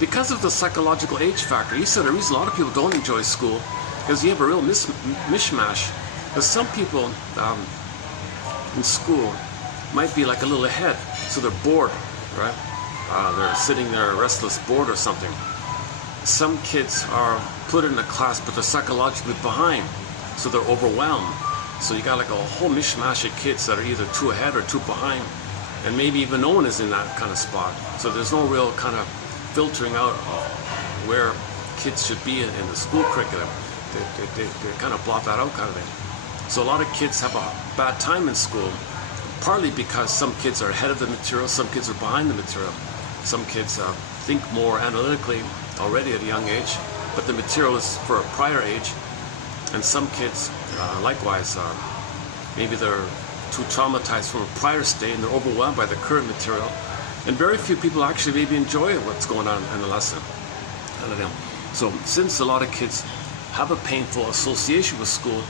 because of the psychological age factor. He said the reason a lot of people don't enjoy school is you have a real mishmash. Because some people in school might be like a little ahead, so they're bored, right? They're sitting there restless, bored or something. Some kids are put in a class, but they're psychologically behind, so they're overwhelmed. So you got like a whole mishmash of kids that are either too ahead or too behind, and maybe even no one is in that kind of spot. So there's no real kind of filtering out where kids should be in the school curriculum. They kind of blot that out kind of thing. So a lot of kids have a bad time in school, partly because some kids are ahead of the material, some kids are behind the material. Some kids think more analytically already at a young age, but the material is for a prior age. And some kids, likewise, maybe they're too traumatized from a prior state and they're overwhelmed by the current material. And very few people actually maybe enjoy what's going on in the lesson. I don't know. So since a lot of kids have a painful association with school,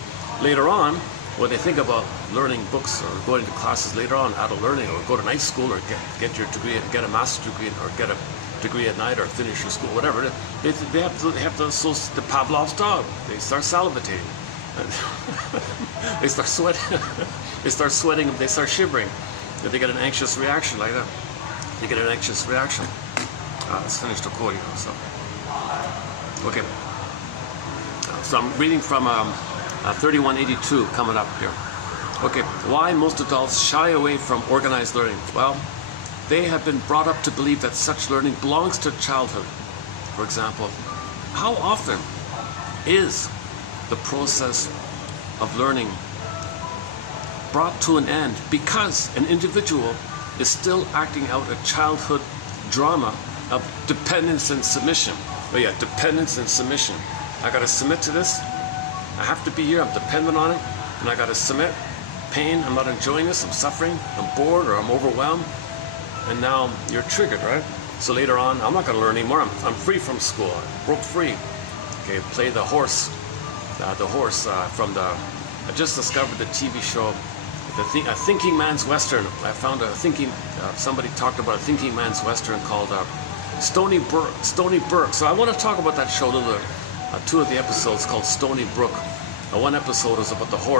later on, when they think about learning books or going to classes later on, adult learning, or go to night school, or get your degree, get a master's degree, or get a degree at night, or finish your school, whatever, they have the Pavlov's dog. They start salivating, they start sweating, they start shivering. They get an anxious reaction like that. They get an anxious reaction. Let's finish the quote here. So, okay. So I'm reading from 3182 coming up here. Okay, why most adults shy away from organized learning? Well, they have been brought up to believe that such learning belongs to childhood. For example, how often is the process of learning brought to an end because an individual is still acting out a childhood drama of dependence and submission? Oh yeah, dependence and submission. I gotta submit to this. I have to be here, I'm dependent on it, and I gotta submit. Pain, I'm not enjoying this, I'm suffering, I'm bored, or I'm overwhelmed. And now you're triggered, right? So later on, I'm not gonna learn anymore, I'm free from school, I broke free. Okay, play the horse from the, I just discovered the TV show, A Thinking Man's Western. I found somebody talked about a Thinking Man's Western called Stony Brook. So I want to talk about that show a little bit. Two of the episodes called Stony Brook. One episode is about the horse.